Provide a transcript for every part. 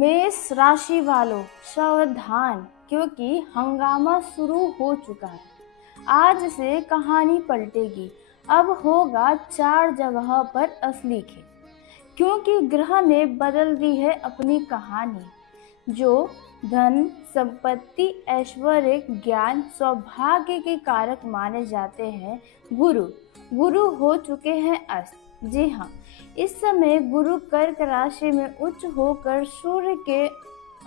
मेष राशि वालों सावधान, क्योंकि हंगामा शुरू हो चुका है। आज से कहानी पलटेगी। अब होगा 4 जगह पर असली खेल, क्योंकि ग्रह ने बदल दी है अपनी कहानी। जो धन, संपत्ति, ऐश्वर्य, ज्ञान, सौभाग्य के कारक माने जाते हैं, गुरु हो चुके हैं अस्त। जी हाँ, इस समय गुरु कर्क राशि में उच्च होकर सूर्य के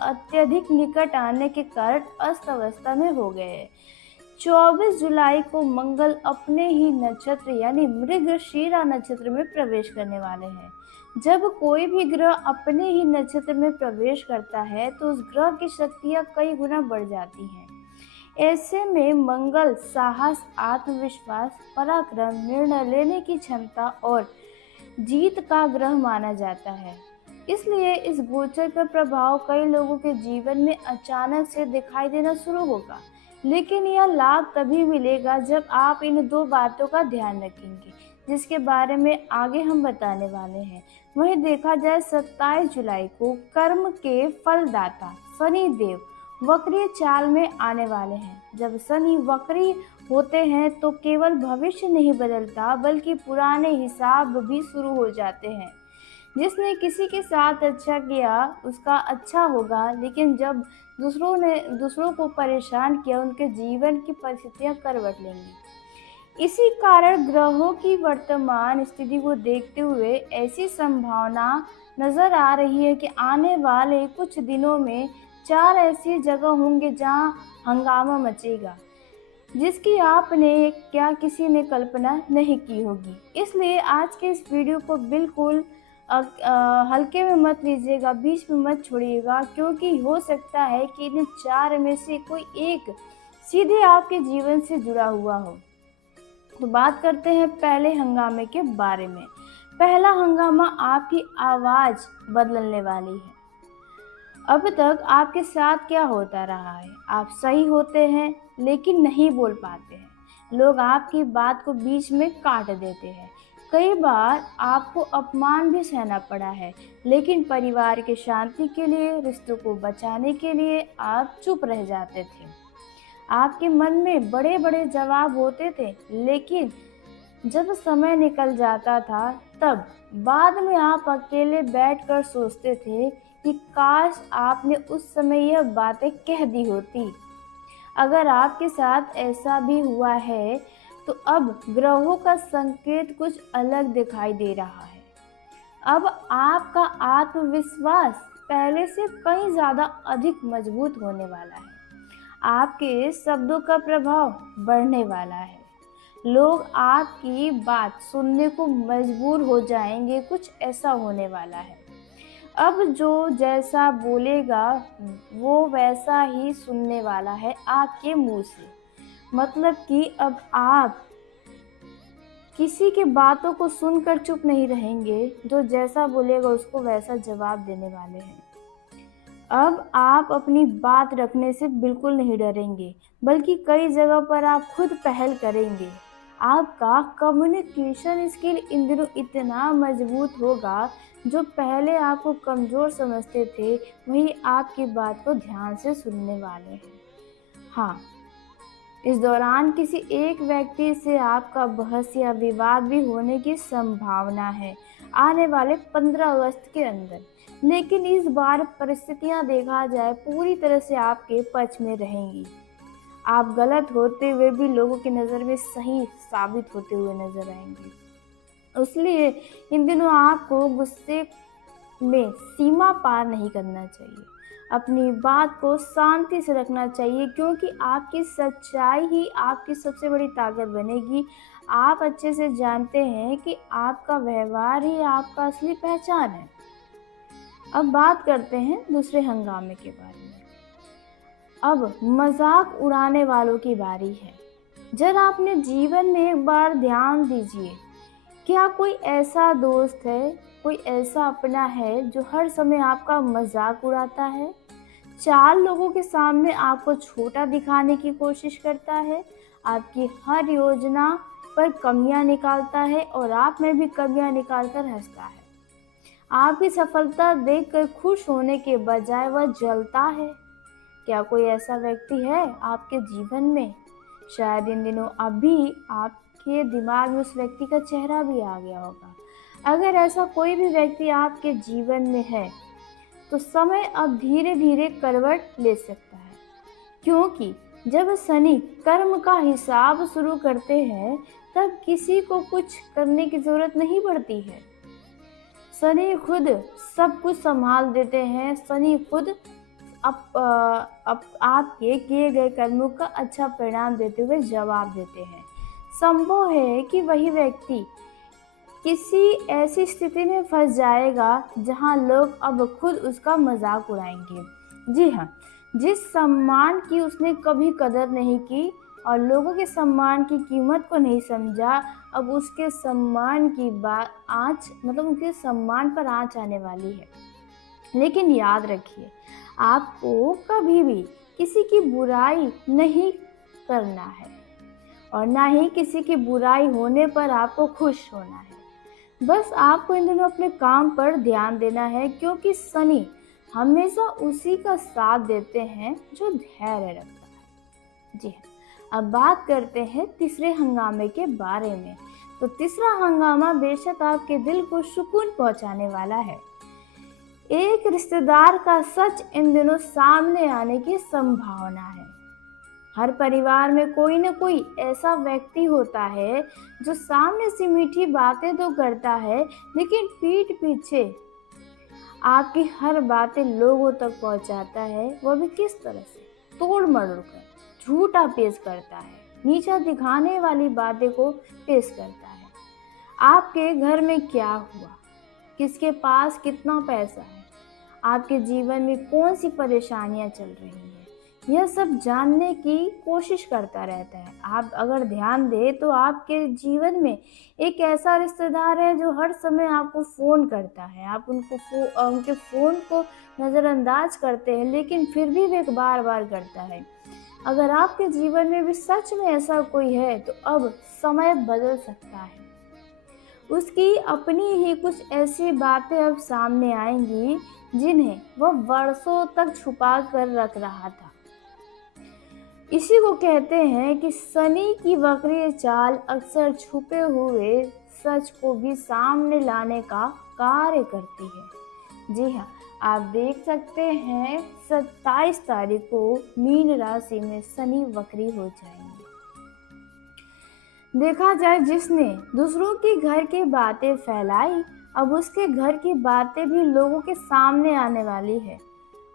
अत्यधिक निकट आने के कारण अस्त अवस्था में हो गए हैं। 24 जुलाई को मंगल अपने ही नक्षत्र यानी मृगशिरा नक्षत्र में प्रवेश करने वाले हैं। जब कोई भी ग्रह अपने ही नक्षत्र में प्रवेश करता है तो उस ग्रह की शक्तियां कई गुना बढ़ जाती हैं। ऐसे में मंगल साहस, आत्मविश्वास, पराक्रम, निर्णय लेने की क्षमता और जीत का ग्रह माना जाता है। इसलिए इस गोचर का प्रभाव कई लोगों के जीवन में अचानक से दिखाई देना शुरू होगा, लेकिन यह लाभ तभी मिलेगा जब आप इन 2 बातों का ध्यान रखेंगे, जिसके बारे में आगे हम बताने वाले हैं। वहीं देखा जाए 27 जुलाई को कर्म के फलदाता शनि देव वक्रीय चाल में आने वाले हैं। जब शनि वक्री होते हैं तो केवल भविष्य नहीं बदलता, बल्कि पुराने हिसाब भी शुरू हो जाते हैं। जिसने किसी के साथ अच्छा किया उसका अच्छा होगा, लेकिन जब दूसरों को परेशान किया, उनके जीवन की परिस्थितियां करवट लेंगी। इसी कारण ग्रहों की वर्तमान स्थिति को देखते हुए ऐसी संभावना नजर आ रही है कि आने वाले कुछ दिनों में 4 ऐसी जगह होंगे जहां हंगामा मचेगा, जिसकी आपने क्या किसी ने कल्पना नहीं की होगी। इसलिए आज के इस वीडियो को बिल्कुल हल्के में मत लीजिएगा, बीच में मत छोड़िएगा, क्योंकि हो सकता है कि इन 4 में से कोई एक सीधे आपके जीवन से जुड़ा हुआ हो। तो बात करते हैं पहले हंगामे के बारे में। पहला हंगामा आपकी आवाज़ बदलने वाली है। अब तक आपके साथ क्या होता रहा है? आप सही होते हैं लेकिन नहीं बोल पाते हैं। लोग आपकी बात को बीच में काट देते हैं। कई बार आपको अपमान भी सहना पड़ा है, लेकिन परिवार की शांति के लिए, रिश्तों को बचाने के लिए आप चुप रह जाते थे। आपके मन में बड़े बड़े जवाब होते थे, लेकिन जब समय निकल जाता था तब बाद में आप अकेले बैठकर सोचते थे कि काश आपने उस समय यह बातें कह दी होती। अगर आपके साथ ऐसा भी हुआ है तो अब ग्रहों का संकेत कुछ अलग दिखाई दे रहा है। अब आपका आत्मविश्वास पहले से कहीं ज़्यादा अधिक मजबूत होने वाला है। आपके शब्दों का प्रभाव बढ़ने वाला है। लोग आपकी बात सुनने को मजबूर हो जाएंगे। कुछ ऐसा होने वाला है। अब जो जैसा बोलेगा वो वैसा ही सुनने वाला है आपके मुंह से। मतलब कि अब आप किसी की बातों को सुनकर चुप नहीं रहेंगे, जो जैसा बोलेगा उसको वैसा जवाब देने वाले हैं। अब आप अपनी बात रखने से बिल्कुल नहीं डरेंगे, बल्कि कई जगह पर आप खुद पहल करेंगे। आपका कम्युनिकेशन स्किल इन दिनों इतना मजबूत होगा, जो पहले आपको कमज़ोर समझते थे वही आपकी बात को ध्यान से सुनने वाले हैं। हाँ, इस दौरान किसी एक व्यक्ति से आपका बहस या विवाद भी होने की संभावना है आने वाले 15 अगस्त के अंदर। लेकिन इस बार परिस्थितियां देखा जाए पूरी तरह से आपके पक्ष में रहेंगी। आप गलत होते हुए भी लोगों की नज़र में सही साबित होते हुए नजर आएंगे। इसलिए इन दिनों आपको गुस्से में सीमा पार नहीं करना चाहिए। अपनी बात को शांति से रखना चाहिए, क्योंकि आपकी सच्चाई ही आपकी सबसे बड़ी ताकत बनेगी। आप अच्छे से जानते हैं कि आपका व्यवहार ही आपका असली पहचान है। अब बात करते हैं दूसरे हंगामे के बारे में। अब मजाक उड़ाने वालों की बारी है। जरा अपने जीवन में एक बार ध्यान दीजिए, क्या कोई ऐसा दोस्त है, कोई ऐसा अपना है जो हर समय आपका मजाक उड़ाता है? 4 लोगों के सामने आपको छोटा दिखाने की कोशिश करता है, आपकी हर योजना पर कमियां निकालता है और आप में भी कमियां निकालकर हंसता है। आपकी सफलता देखकर खुश होने के बजाय वह जलता है। क्या कोई ऐसा व्यक्ति है आपके जीवन में? शायद इन दिनों अभी आपके दिमाग में उस व्यक्ति का चेहरा भी आ गया होगा। अगर ऐसा कोई भी व्यक्ति आपके जीवन में है तो समय अब धीरे धीरे करवट ले सकता है, क्योंकि जब शनि कर्म का हिसाब शुरू करते हैं तब किसी को कुछ करने की जरूरत नहीं पड़ती है। शनि खुद सब कुछ संभाल देते हैं। शनि खुद आपके किए गए कर्मों का अच्छा परिणाम देते हुए जवाब देते हैं। संभव है कि वही व्यक्ति किसी ऐसी स्थिति में फंस जाएगा जहां लोग अब खुद उसका मजाक उड़ाएंगे। जी हाँ, जिस सम्मान की उसने कभी कदर नहीं की और लोगों के सम्मान की कीमत को नहीं समझा, अब उसके सम्मान की उनके सम्मान पर आँच आने वाली है। लेकिन याद रखिए, आपको कभी भी किसी की बुराई नहीं करना है और ना ही किसी की बुराई होने पर आपको खुश होना है। बस आपको इन दिनों अपने काम पर ध्यान देना है, क्योंकि शनि हमेशा उसी का साथ देते हैं जो धैर्य रखता है। जी हाँ, अब बात करते हैं तीसरे हंगामे के बारे में। तो तीसरा हंगामा बेशक आपके दिल को सुकून पहुंचाने वाला है। एक रिश्तेदार का सच इन दिनों सामने आने की संभावना है। हर परिवार में कोई न कोई ऐसा व्यक्ति होता है जो सामने से मीठी बातें तो करता है, लेकिन पीठ पीछे आपकी हर बातें लोगों तक पहुंचाता है। वह भी किस तरह से? तोड़ मरोड़ कर झूठा पेश करता है, नीचा दिखाने वाली बातें को पेश करता है। आपके घर में क्या हुआ, किसके पास कितना पैसा है, आपके जीवन में कौन सी परेशानियां चल रही हैं, यह सब जानने की कोशिश करता रहता है। आप अगर ध्यान दें तो आपके जीवन में एक ऐसा रिश्तेदार है जो हर समय आपको फ़ोन करता है। आप उनके फ़ोन को नज़रअंदाज करते हैं, लेकिन फिर भी वे बार बार करता है। अगर आपके जीवन में भी सच में ऐसा कोई है तो अब समय बदल सकता है। उसकी अपनी ही कुछ ऐसी बातें अब सामने आएंगी जिन्हें वह वर्षों तक छुपा कर रख रहा था। इसी को कहते हैं कि शनि की वक्री चाल अक्सर छुपे हुए सच को भी सामने लाने का कार्य करती है। जी हाँ, आप देख सकते हैं 27 तारीख को मीन राशि में शनि वक्री हो जाएंगे। देखा जाए, जिसने दूसरों के घर की बातें फैलाई, अब उसके घर की बातें भी लोगों के सामने आने वाली है।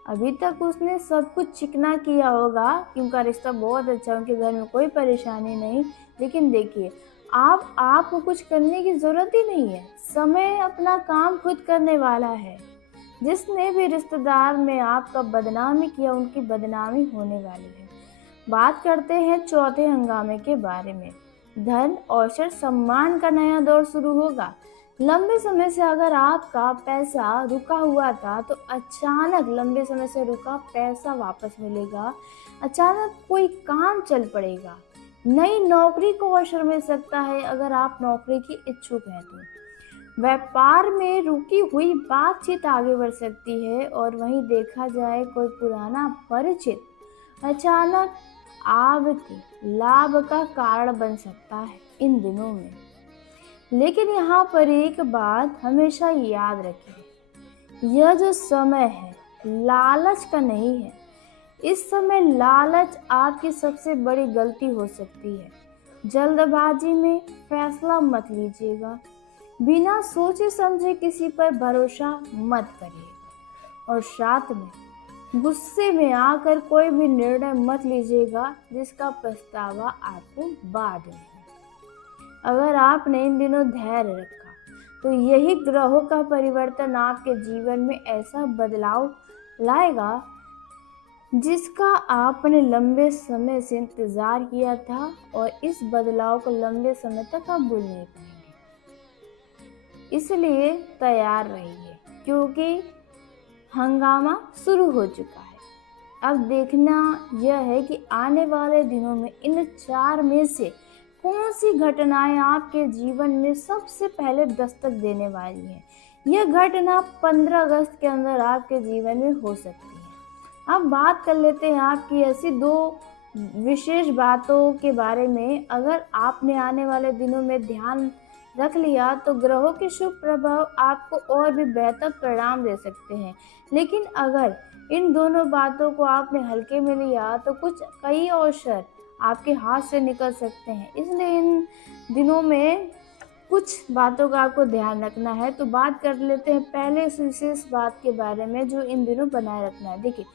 अभी तक उसने सब कुछ चिकना किया होगा कि उनका रिश्ता बहुत अच्छा, उनके घर में कोई परेशानी नहीं, लेकिन देखिए आपको कुछ करने की ज़रूरत ही नहीं है। समय अपना काम खुद करने वाला है। जिसने भी रिश्तेदार में आपका बदनामी किया, उनकी बदनामी होने वाली है। बात करते हैं चौथे हंगामे के बारे में। धन और सम्मान का नया दौर शुरू होगा। लंबे समय से अगर आपका पैसा रुका हुआ था तो अचानक लंबे समय से रुका पैसा वापस मिलेगा। अचानक कोई काम चल पड़ेगा। नई नौकरी को अवसर मिल सकता है अगर आप नौकरी की इच्छुक हैं तो। व्यापार में रुकी हुई बातचीत आगे बढ़ सकती है। और वहीं देखा जाए, कोई पुराना परिचित अचानक आपके लाभ का कारण बन सकता है इन दिनों में। लेकिन यहाँ पर एक बात हमेशा याद रखें, यह जो समय है लालच का नहीं है। इस समय लालच आपकी सबसे बड़ी गलती हो सकती है। जल्दबाजी में फैसला मत लीजिएगा। बिना सोचे समझे किसी पर भरोसा मत करिएगा। और साथ में गुस्से में आकर कोई भी निर्णय मत लीजिएगा जिसका पछतावा आपको बाद में। अगर आपने इन दिनों धैर्य रखा तो यही ग्रहों का परिवर्तन आपके जीवन में ऐसा बदलाव लाएगा जिसका आपने लंबे समय से इंतजार किया था, और इस बदलाव को लंबे समय तक आप भूल नहीं पाएंगे। इसलिए तैयार रहिए, क्योंकि हंगामा शुरू हो चुका है। अब देखना यह है कि आने वाले दिनों में इन 4 में से कौन सी घटनाएं आपके जीवन में सबसे पहले दस्तक देने वाली हैं। यह घटना 15 अगस्त के अंदर आपके जीवन में हो सकती है। अब बात कर लेते हैं आपकी ऐसी 2 विशेष बातों के बारे में। अगर आपने आने वाले दिनों में ध्यान रख लिया तो ग्रहों के शुभ प्रभाव आपको और भी बेहतर परिणाम दे सकते हैं। लेकिन अगर इन दोनों बातों को आपने हल्के में लिया तो कई अवसर आपके हाथ से निकल सकते हैं। इसलिए इन दिनों में कुछ बातों का आपको ध्यान रखना है। तो बात कर लेते हैं पहले इस विशेष बात के बारे में जो इन दिनों बनाए रखना है। देखिए,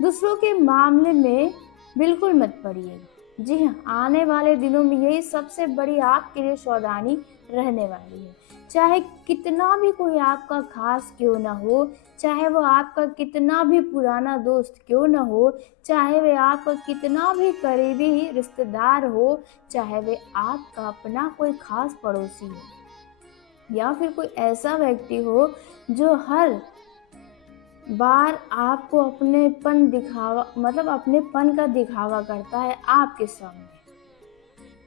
दूसरों के मामले में बिल्कुल मत पड़िएगा। जी हाँ, आने वाले दिनों में यही सबसे बड़ी आपके लिए सावधानी रहने वाली है। चाहे कितना भी कोई आपका खास क्यों ना हो, चाहे वो आपका कितना भी पुराना दोस्त क्यों ना हो, चाहे वे आपका कितना भी करीबी रिश्तेदार हो, चाहे वे आपका अपना कोई खास पड़ोसी हो या फिर कोई ऐसा व्यक्ति हो जो हर बार आपको अपनेपन का दिखावा करता है आपके सामने।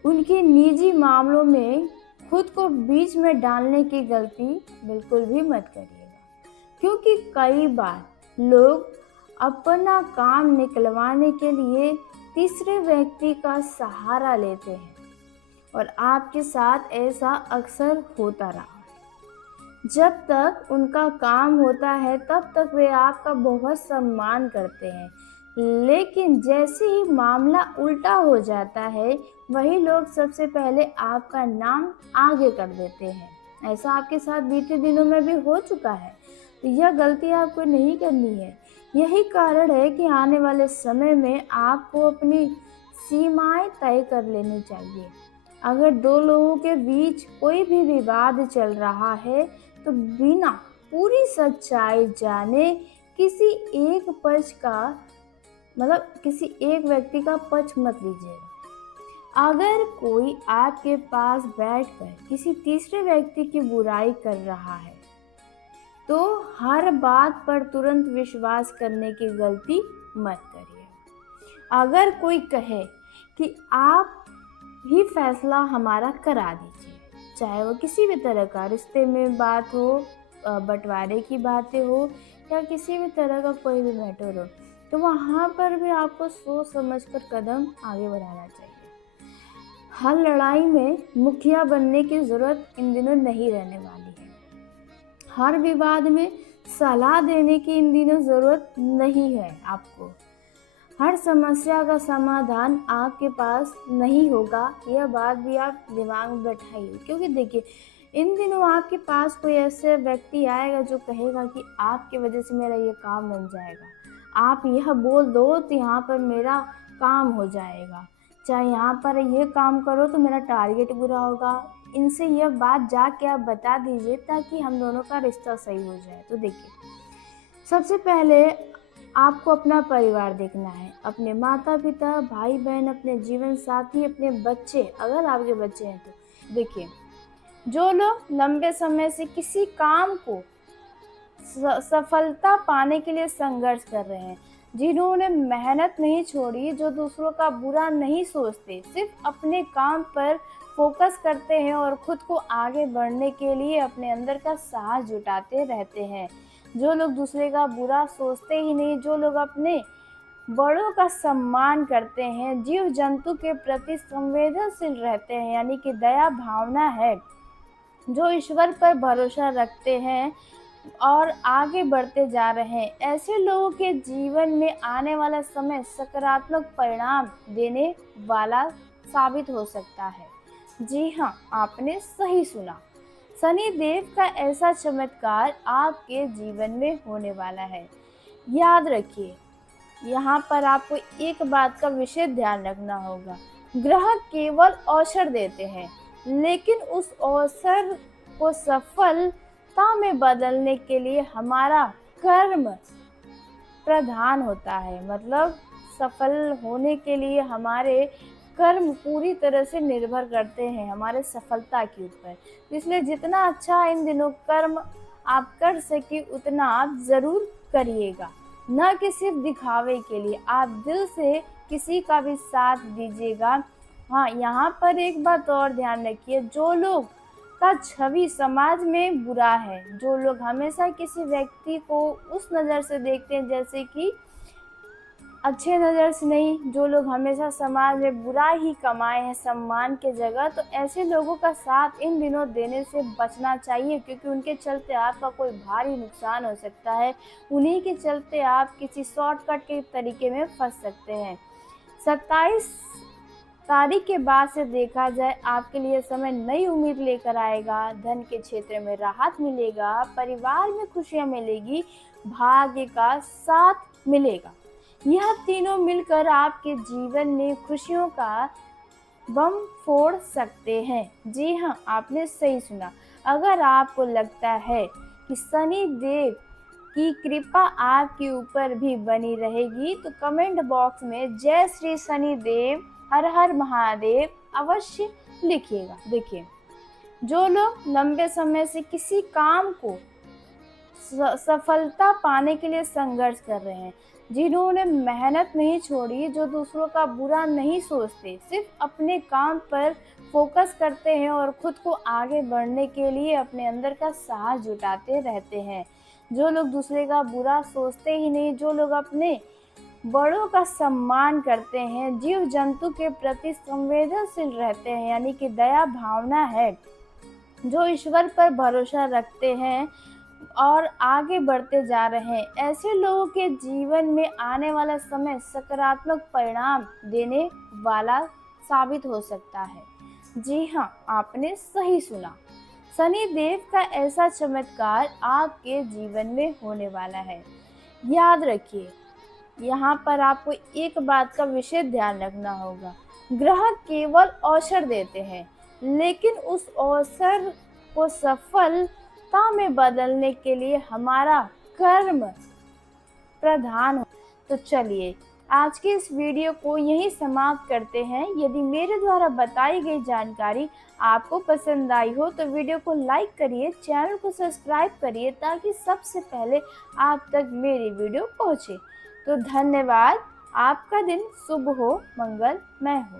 उनके निजी मामलों में खुद को बीच में डालने की गलती बिल्कुल भी मत करिएगा, क्योंकि कई बार लोग अपना काम निकलवाने के लिए तीसरे व्यक्ति का सहारा लेते हैं और आपके साथ ऐसा अक्सर होता रहा। जब तक उनका काम होता है तब तक वे आपका बहुत सम्मान करते हैं, लेकिन जैसे ही मामला उल्टा हो जाता है वही लोग सबसे पहले आपका नाम आगे कर देते हैं। ऐसा आपके साथ बीते दिनों में भी हो चुका है। तो यह गलती आपको नहीं करनी है। यही कारण है कि आने वाले समय में आपको अपनी सीमाएं तय कर लेनी चाहिए। अगर 2 लोगों के बीच कोई भी विवाद चल रहा है तो बिना पूरी सच्चाई जाने किसी एक व्यक्ति का पक्ष मत लीजिएगा। अगर कोई आपके पास बैठकर किसी तीसरे व्यक्ति की बुराई कर रहा है तो हर बात पर तुरंत विश्वास करने की गलती मत करिए। अगर कोई कहे कि आप ही फैसला हमारा करा दीजिए, चाहे वो किसी भी तरह का रिश्ते में बात हो, बंटवारे की बातें हो या किसी भी तरह का कोई भी मैटर हो, तो वहाँ पर भी आपको सोच समझकर कदम आगे बढ़ाना चाहिए। हर लड़ाई में मुखिया बनने की ज़रूरत इन दिनों नहीं रहने वाली है। हर विवाद में सलाह देने की इन दिनों ज़रूरत नहीं है आपको। हर समस्या का समाधान आपके पास नहीं होगा, यह बात भी आप दिमाग में बैठाइए। क्योंकि देखिए, इन दिनों आपके पास कोई ऐसे व्यक्ति आएगा जो कहेगा कि आपकी वजह से मेरा ये काम बन जाएगा, आप यह बोल दो तो यहाँ पर मेरा काम हो जाएगा, चाहे यहाँ पर ये काम करो तो मेरा टारगेट पूरा होगा। इनसे यह बात जाके आप बता दीजिए ताकि हम दोनों का रिश्ता सही हो जाए। तो देखिए, सबसे पहले आपको अपना परिवार देखना है, अपने माता पिता, भाई बहन, अपने जीवन साथी, अपने बच्चे, अगर आपके बच्चे हैं तो। देखिए, जो लोग लंबे समय से किसी काम को सफलता पाने के लिए संघर्ष कर रहे हैं, जिन्होंने मेहनत नहीं छोड़ी, जो दूसरों का बुरा नहीं सोचते, सिर्फ अपने काम पर फोकस करते हैं और खुद को आगे बढ़ने के लिए अपने अंदर का साहस जुटाते रहते हैं, जो लोग दूसरे का बुरा सोचते ही नहीं, जो लोग अपने बड़ों का सम्मान करते हैं, जीव जंतु के प्रति संवेदनशील रहते हैं, यानी कि दया भावना है, जो ईश्वर पर भरोसा रखते हैं और आगे बढ़ते जा रहे हैं, ऐसे लोगों के जीवन में आने वाला समय सकारात्मक परिणाम देने वाला साबित हो सकता है। जी हाँ, आपने सही सुना। शनि देव का ऐसा चमत्कार आपके जीवन में होने वाला है। याद रखिए, यहाँ पर आपको एक बात का विशेष ध्यान रखना होगा। ग्रह केवल अवसर देते हैं, लेकिन उस अवसर को सफलता में बदलने के लिए हमारा कर्म प्रधान होता है। मतलब सफल होने के लिए हमारे कर्म पूरी तरह से निर्भर करते हैं हमारे सफलता के ऊपर। इसलिए जितना अच्छा इन दिनों कर्म आप कर सके उतना आप ज़रूर करिएगा, न कि सिर्फ दिखावे के लिए। आप दिल से किसी का भी साथ दीजिएगा। हाँ, यहाँ पर एक बात और ध्यान रखिए, जो लोग का छवि समाज में बुरा है। जो लोग हमेशा किसी व्यक्ति को उस नज़र से देखते हैं जैसे कि अच्छे नज़र से नहीं, जो लोग हमेशा समाज में बुरा ही कमाए हैं सम्मान के जगह, तो ऐसे लोगों का साथ इन दिनों देने से बचना चाहिए, क्योंकि उनके चलते आपका कोई भारी नुकसान हो सकता है। उन्हीं के चलते आप किसी शॉर्टकट के तरीके में फंस सकते हैं। 27 तारीख के बाद से देखा जाए, आपके लिए समय नई उम्मीद लेकर आएगा। धन के क्षेत्र में राहत मिलेगा, परिवार में खुशियां मिलेगी, भाग्य का साथ मिलेगा। यह तीनों मिलकर आपके जीवन में खुशियों का बम फोड़ सकते हैं। जी हाँ, आपने सही सुना। अगर आपको लगता है कि शनि देव की कृपा आपके ऊपर भी बनी रहेगी, तो कमेंट बॉक्स में जय श्री शनि देव, हर हर महादेव अवश्य लिखिएगा। देखिए, जो लोग लंबे समय से किसी काम को सफलता पाने के लिए संघर्ष कर रहे हैं, जिन्होंने मेहनत नहीं छोड़ी, जो दूसरों का बुरा नहीं सोचते, सिर्फ अपने काम पर फोकस करते हैं और खुद को आगे बढ़ने के लिए अपने अंदर का साहस जुटाते रहते हैं, जो लोग दूसरे का बुरा सोचते ही नहीं, जो लोग अपने बड़ों का सम्मान करते हैं, जीव जंतु के प्रति संवेदनशील रहते हैं, यानी कि दया भावना है, जो ईश्वर पर भरोसा रखते हैं और आगे बढ़ते जा रहे हैं, ऐसे लोगों के जीवन में आने वाला समय सकारात्मक परिणाम देने वाला साबित हो सकता है। जी हाँ, आपने सही सुना। शनि देव का ऐसा चमत्कार आपके जीवन में होने वाला है। याद रखिए, यहाँ पर आपको एक बात का विशेष ध्यान रखना होगा। ग्रह केवल अवसर देते हैं, लेकिन उस अवसर को सफलता में बदलने के लिए हमारा कर्म प्रधान हो। तो चलिए, आज के इस वीडियो को यहीं समाप्त करते हैं। यदि मेरे द्वारा बताई गई जानकारी आपको पसंद आई हो तो वीडियो को लाइक करिए, चैनल को सब्सक्राइब करिए, ताकि सबसे पहले आप तक मेरी वीडियो पहुंचे। तो धन्यवाद। आपका दिन शुभ हो, मंगलमय हो।